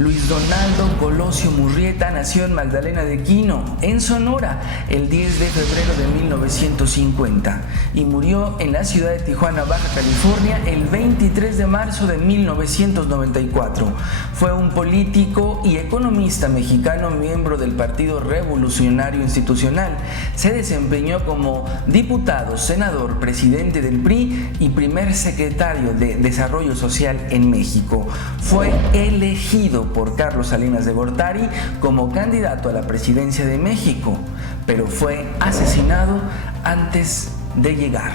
Luis Donaldo Colosio Murrieta nació en Magdalena de Quino, en Sonora, el 10 de febrero de 1950 y murió en la ciudad de Tijuana, Baja California, el 23 de marzo de 1994. Fue un político y economista mexicano, miembro del Partido Revolucionario Institucional. Se desempeñó como diputado, senador, presidente del PRI y primer secretario de Desarrollo Social en México. Fue elegido por Carlos Salinas de Gortari como candidato a la presidencia de México, pero fue asesinado antes de llegar.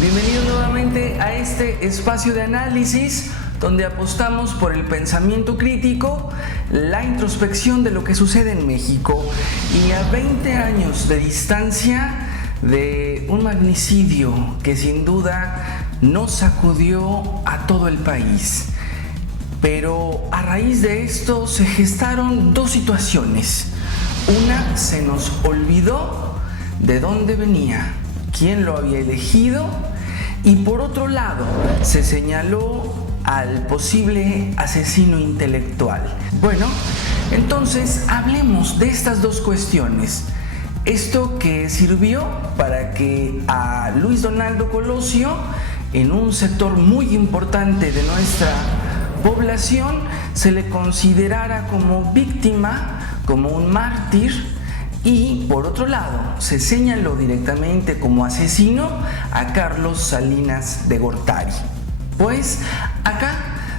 Bienvenido nuevamente a este espacio de análisis donde apostamos por el pensamiento crítico, la introspección de lo que sucede en México y a 20 años de distancia de un magnicidio que sin duda nos sacudió a todo el país. Pero a raíz de esto se gestaron dos situaciones. Una, se nos olvidó de dónde venía, quién lo había elegido, y por otro lado se señaló al posible asesino intelectual. Bueno, entonces hablemos de estas dos cuestiones. Esto que sirvió para que a Luis Donaldo Colosio, en un sector muy importante de nuestra población, se le considerara como víctima, como un mártir, y por otro lado se señaló directamente como asesino a Carlos Salinas de Gortari. Pues acá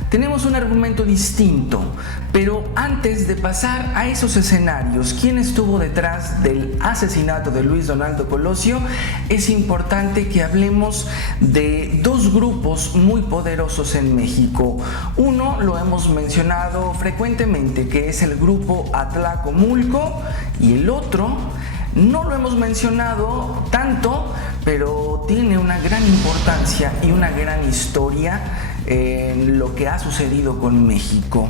tenemos un argumento distinto, pero antes de pasar a esos escenarios, quién estuvo detrás del asesinato de Luis Donaldo Colosio, es importante que hablemos de dos grupos muy poderosos en México. Uno lo hemos mencionado frecuentemente, que es el grupo Atlacomulco, y el otro no lo hemos mencionado tanto, pero tiene una gran importancia y una gran historia en lo que ha sucedido con México.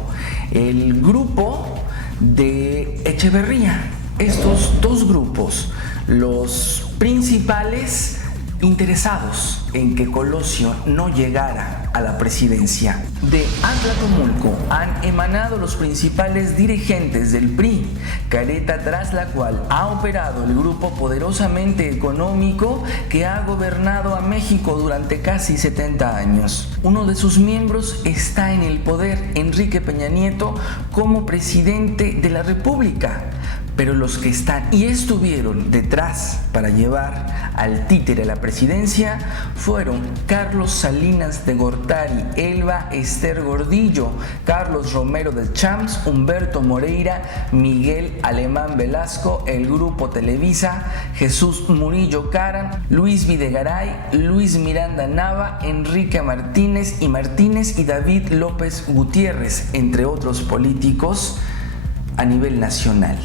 El grupo de Echeverría. Estos dos grupos, los principales interesados en que Colosio no llegara a la presidencia. De Atlacomulco han emanado los principales dirigentes del PRI, careta tras la cual ha operado el grupo poderosamente económico que ha gobernado a México durante casi 70 años. Uno de sus miembros está en el poder, Enrique Peña Nieto, como presidente de la República. Pero los que están y estuvieron detrás para llevar al títere a la presidencia fueron Carlos Salinas de Gortari, Elba Ester Gordillo, Carlos Romero de Champs, Humberto Moreira, Miguel Alemán Velasco, el Grupo Televisa, Jesús Murillo Caram, Luis Videgaray, Luis Miranda Nava, Enrique Martínez y David López Gutiérrez, entre otros políticos a nivel nacional.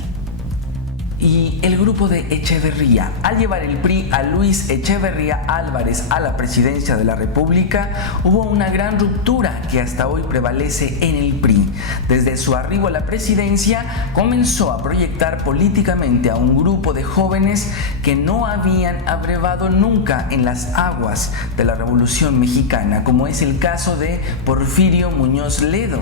Y el grupo de Echeverría, al llevar el PRI a Luis Echeverría Álvarez a la presidencia de la República, hubo una gran ruptura que hasta hoy prevalece en el PRI. Desde su arribo a la presidencia, comenzó a proyectar políticamente a un grupo de jóvenes que no habían abrevado nunca en las aguas de la Revolución Mexicana, como es el caso de Porfirio Muñoz Ledo.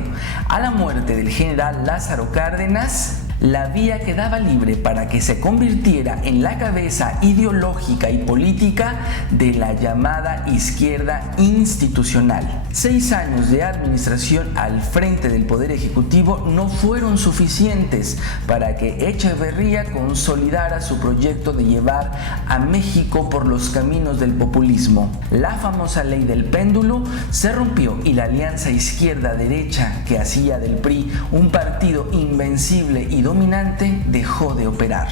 A la muerte del general Lázaro Cárdenas, la vía quedaba libre para que se convirtiera en la cabeza ideológica y política de la llamada izquierda institucional. 6 años de administración al frente del Poder Ejecutivo no fueron suficientes para que Echeverría consolidara su proyecto de llevar a México por los caminos del populismo. La famosa ley del péndulo se rompió y la alianza izquierda-derecha que hacía del PRI un partido invencible y dominante dejó de operar.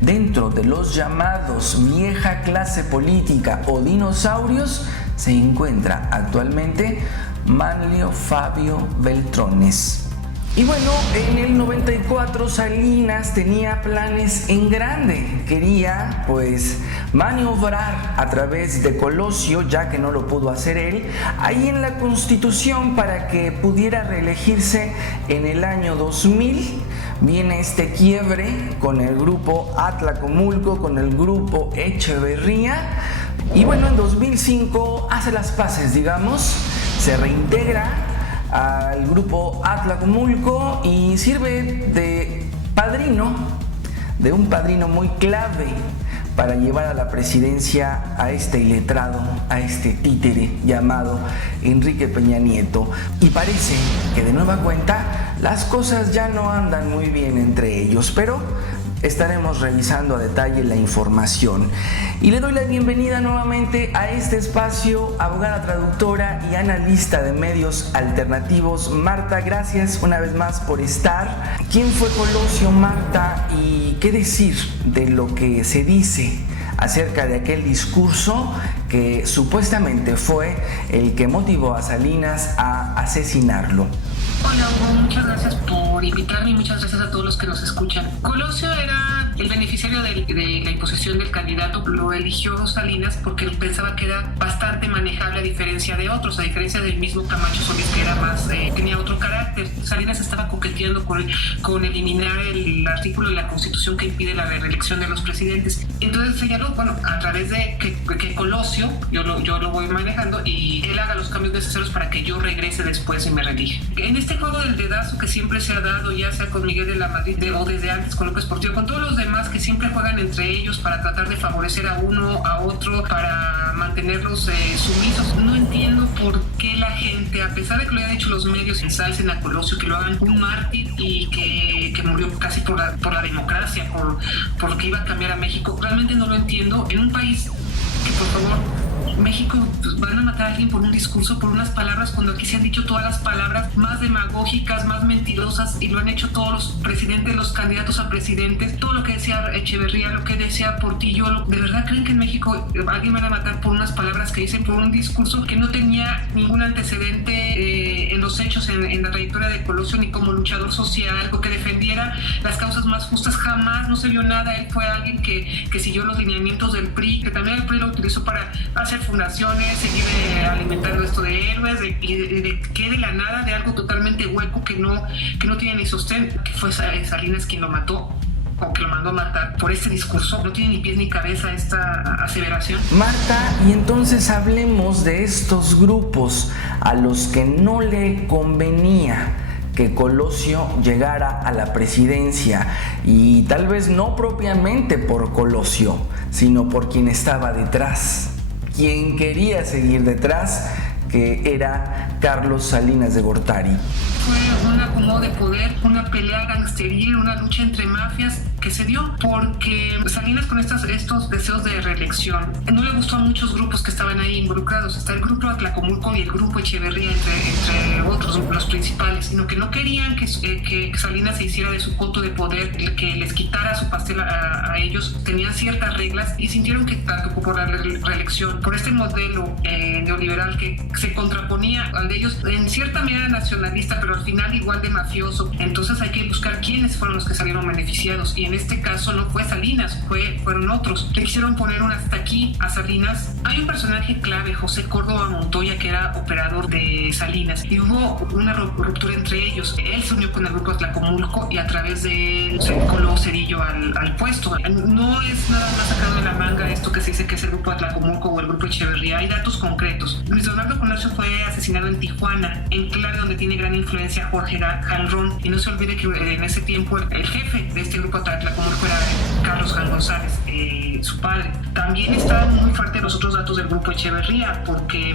Dentro de los llamados vieja clase política o dinosaurios se encuentra actualmente Manlio Fabio Beltrones. Y bueno, en el 94 Salinas tenía planes en grande. Quería pues maniobrar a través de Colosio, ya que no lo pudo hacer él, ahí en la Constitución para que pudiera reelegirse en el año 2000. Viene este quiebre con el grupo Atlacomulco, con el grupo Echeverría. Y bueno, en 2005 hace las paces, digamos, se reintegra al grupo Atlacomulco y sirve de padrino, de un padrino muy clave para llevar a la presidencia a este iletrado, a este títere llamado Enrique Peña Nieto. Y parece que de nueva cuenta las cosas ya no andan muy bien entre ellos, pero estaremos revisando a detalle la información. Y le doy la bienvenida nuevamente a este espacio, abogada traductora y analista de medios alternativos. Marta, gracias una vez más por estar. ¿Quién fue Colosio, Marta? ¿Y qué decir de lo que se dice acerca de aquel discurso que supuestamente fue el que motivó a Salinas a asesinarlo? Hola Hugo, muchas gracias por invitarme y muchas gracias a todos los que nos escuchan. Colosio era el beneficiario de la imposición del candidato. Lo eligió Salinas porque él pensaba que era bastante manejable a diferencia de otros, a diferencia del mismo Camacho Solís, que era más, tenía otro carácter. Salinas estaba coqueteando con eliminar el artículo de la Constitución que impide la reelección de los presidentes. Entonces señaló, bueno, a través de que Colosio, yo lo voy manejando y él haga los cambios necesarios para que yo regrese después y me reelija. En este juego del dedazo que siempre se ha dado, ya sea con Miguel de la Madrid o desde antes con López Portillo, con todos los demás que siempre juegan entre ellos para tratar de favorecer a uno, a otro, para mantenerlos sumisos. No entiendo por qué la gente, a pesar de que lo hayan hecho los medios, ensalcen a Colosio, que lo hagan un mártir y que murió casi por la democracia, porque iba a cambiar a México. Realmente no lo entiendo. En un país que, por favor, México, pues, van a matar a alguien por un discurso, por unas palabras, cuando aquí se han dicho todas las palabras más demagógicas, más mentirosas, y lo han hecho todos los presidentes, los candidatos a presidentes, todo lo que decía Echeverría, lo que decía Portillo. ¿De verdad creen que en México alguien van a matar por unas palabras que dicen, por un discurso que no tenía ningún antecedente en los hechos, en la trayectoria de Colosio, ni como luchador social, o que defendiera las causas más justas? Jamás, no se vio nada. Él fue alguien que siguió los lineamientos del PRI, que también el PRI lo utilizó para hacer fundaciones, seguir alimentando esto de héroes, de que de la nada, de algo totalmente hueco que no tiene ni sostén, que fue Salinas quien lo mató, o que lo mandó a matar por este discurso. No tiene ni pies ni cabeza esta aseveración. Marta, y entonces hablemos de estos grupos a los que no le convenía que Colosio llegara a la presidencia, y tal vez no propiamente por Colosio, sino por quien estaba detrás, quien quería seguir detrás, que era Carlos Salinas de Gortari. Fue un acomodo de poder, una pelea gangsteril, una lucha entre mafias que se dio porque Salinas, con estos deseos de reelección, no le gustó a muchos grupos que estaban ahí involucrados. Está el grupo Atlacomulco y el grupo Echeverría, entre otros, los principales, sino que no querían que Salinas se hiciera de su coto de poder, que les quitara su pastel a ellos. Tenían ciertas reglas y sintieron que tanto por la reelección, por este modelo neoliberal que se contraponía al de ellos, en cierta manera nacionalista, pero al final igual de mafioso. Entonces hay que buscar quiénes fueron los que salieron beneficiados, y en este caso no fue Salinas, fueron otros. Le quisieron poner un hasta aquí a Salinas. Hay un personaje clave, José Córdoba Montoya, que era operador de Salinas, y hubo una ruptura entre ellos. Él se unió con el grupo Atlacomulco y a través de él se coló Cedillo al puesto. No es nada más sacado de la manga esto que se dice que es el grupo Atlacomulco o el grupo Echeverría. Hay datos concretos. Luis Donaldo Colosio fue asesinado en Tijuana, enclave donde tiene gran influencia Jorge Jalrón, y no se olvide que en ese tiempo el jefe de este grupo Atlacomulco era Carlos Jan González, su padre. También están muy fuertes los otros datos del grupo Echeverría, porque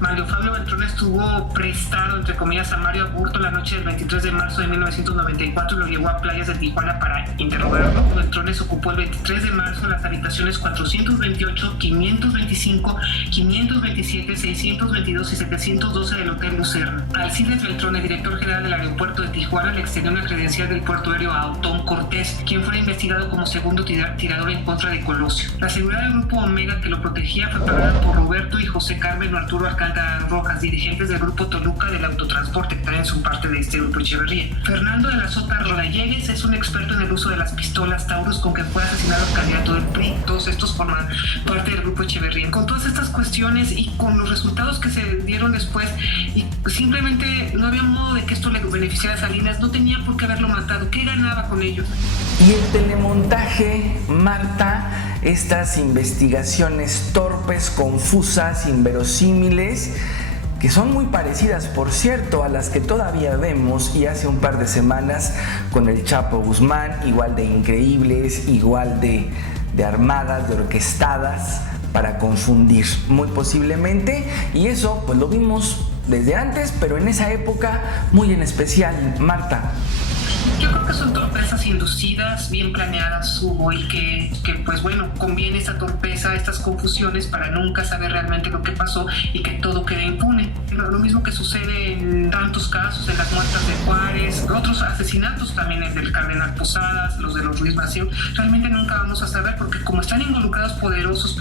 Mario Fabio Beltrón estuvo prestado, entre comillas, a Mario Aburto la noche del 23 de marzo de 1994 y lo llevó a playas de Tijuana para interrogarlo. Beltrones ocupó el 23 de marzo las habitaciones 428, 525, 527, 622 y 712 del Hotel Lucerna. Alcides Beltrón, el director general del aeropuerto de Tijuana, le extendió una credencial del puerto aéreo a Otón Cortés, quien fue investigado como segundo tirador en contra de Colosio. La seguridad del grupo Omega, que lo protegía, fue pagada por Roberto y José Carmen Arturo Alcántara Rojas, dirigentes del grupo Toluca del autotransporte, que también son parte de este grupo Echeverría. Fernando de la Sota Rodallegues es un experto en el uso de las pistolas Taurus con que fue asesinado el candidato del PRI. Todos estos forman parte del grupo Echeverría. Con todas estas cuestiones y con los resultados que se dieron después, y simplemente no había modo de que esto le beneficiara a Salinas, no tenía por qué haberlo matado. ¿Qué ganaba con ello? Y el telemontaje, Marta, estas investigaciones torpes, confusas, inverosímiles, que son muy parecidas, por cierto, a las que todavía vemos y hace un par de semanas con el Chapo Guzmán, igual de increíbles, igual de armadas, de orquestadas para confundir, muy posiblemente, y eso pues lo vimos desde antes, pero en esa época muy en especial. Marta. Yo creo que son torpezas inducidas, bien planeadas, Hugo, y que pues bueno, conviene esta torpeza, estas confusiones para nunca saber realmente lo que pasó y que todo quede impune. Lo mismo que sucede en tantos casos, en las muertas de Juárez, otros asesinatos también, el del Cardenal Posadas, los de los Ruiz Massieu, realmente nunca vamos a saber porque como están involucrados poderosos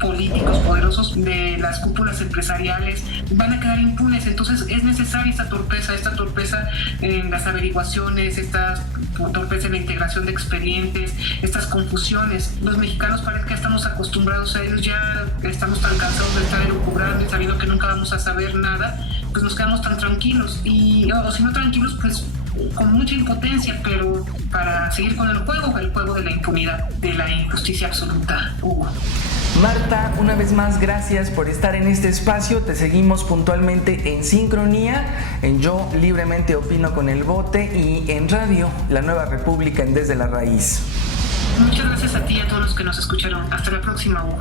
políticos, poderosos de las cúpulas empresariales, van a quedar impunes. Entonces es necesaria esta torpeza en las averiguaciones, esta torpeza en la integración de expedientes, estas confusiones. Los mexicanos parece que estamos acostumbrados a ellos, ya estamos tan cansados de estar elucubrando y sabiendo que nunca vamos a saber nada, pues nos quedamos tan tranquilos o si no tranquilos, pues con mucha impotencia, pero para seguir con el juego de la impunidad, de la injusticia absoluta, Hugo. Marta, una vez más, gracias por estar en este espacio. Te seguimos puntualmente en Sincronía, en Yo Libremente Opino con el Bote y en Radio La Nueva República en Desde la Raíz. Muchas gracias a ti y a todos los que nos escucharon. Hasta la próxima, Hugo.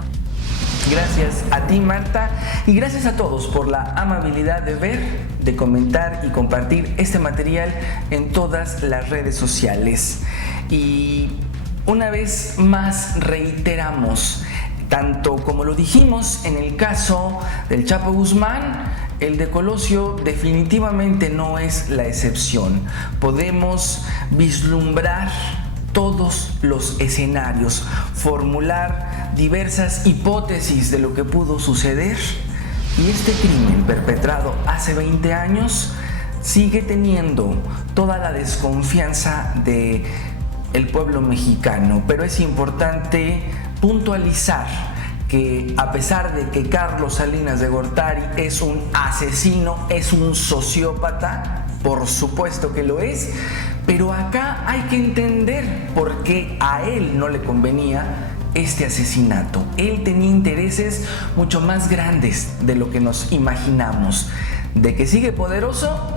Gracias a ti, Marta, y gracias a todos por la amabilidad de ver, de comentar y compartir este material en todas las redes sociales. Y una vez más reiteramos, tanto como lo dijimos en el caso del Chapo Guzmán, el de Colosio definitivamente no es la excepción. Podemos vislumbrar todos los escenarios, formular diversas hipótesis de lo que pudo suceder, y este crimen perpetrado hace 20 años sigue teniendo toda la desconfianza de el pueblo mexicano. Pero es importante puntualizar que a pesar de que Carlos Salinas de Gortari es un asesino, es un sociópata, por supuesto que lo es, pero acá hay que entender por qué a él no le convenía este asesinato. Él tenía intereses mucho más grandes de lo que nos imaginamos. De que sigue poderoso,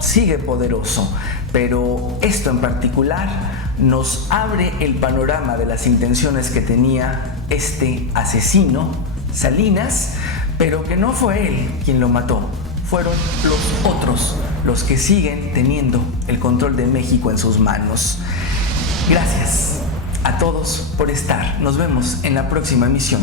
pero esto en particular nos abre el panorama de las intenciones que tenía este asesino, Salinas, pero que no fue él quien lo mató, fueron los otros los que siguen teniendo el control de México en sus manos. Gracias a todos por estar. Nos vemos en la próxima emisión.